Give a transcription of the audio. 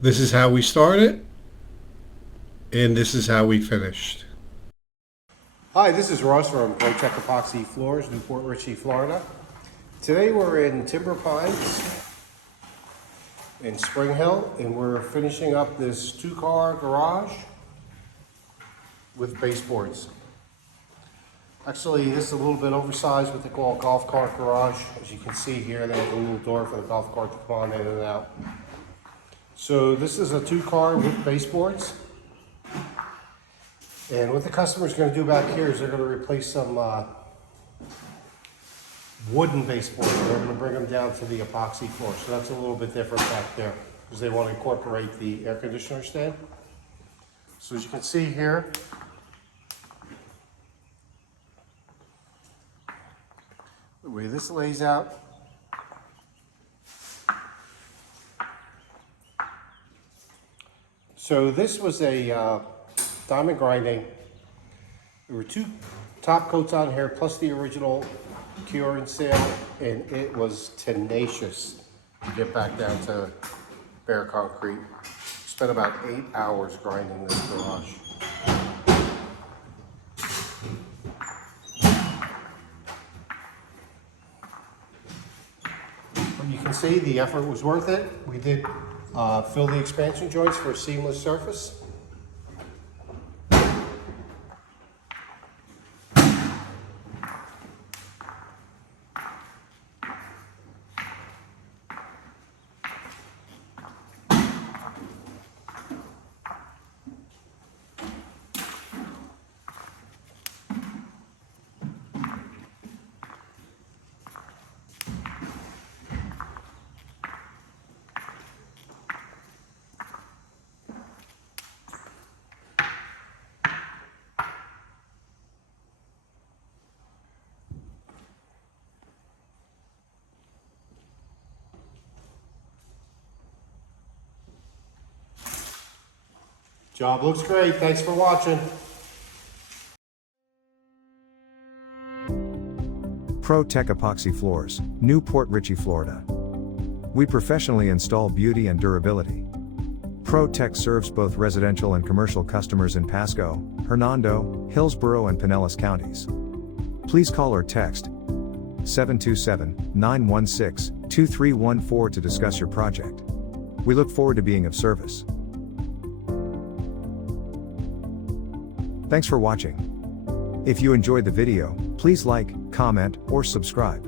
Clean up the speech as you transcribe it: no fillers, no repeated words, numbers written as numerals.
This is how we started, and this is how we finished. Hi, this is Ross from Flake Epoxy Floors, Newport Richey, Florida. Today we're in Timber Pines in Spring Hill, and we're finishing up this two-car garage with baseboards. Actually, this is a little bit oversized, what they call a golf cart garage. As you can see here, they have a little door for the golf cart to come on in and out. So this is a two-car with baseboards. And what the customer's going to do back here is they're going to replace some wooden baseboards. They're going to bring them down to the epoxy floor. So that's a little bit different back there because they want to incorporate the air conditioner stand. So as you can see here, the way this lays out, so this was a diamond grinding. There were two top coats on here plus the original cure and seal, and it was tenacious to get back down to bare concrete. Spent about 8 hours grinding this garage. But you can see the effort was worth it. We did fill the expansion joints for a seamless surface. Job looks great. Thanks for watching. Pro-Tech Epoxy Floors, Newport Richey, Florida. We professionally install beauty and durability. Pro-Tech serves both residential and commercial customers in Pasco, Hernando, Hillsborough and Pinellas counties. Please call or text 727-916-2314 to discuss your project. We look forward to being of service. Thanks for watching. If you enjoyed the video, please like, comment, or subscribe.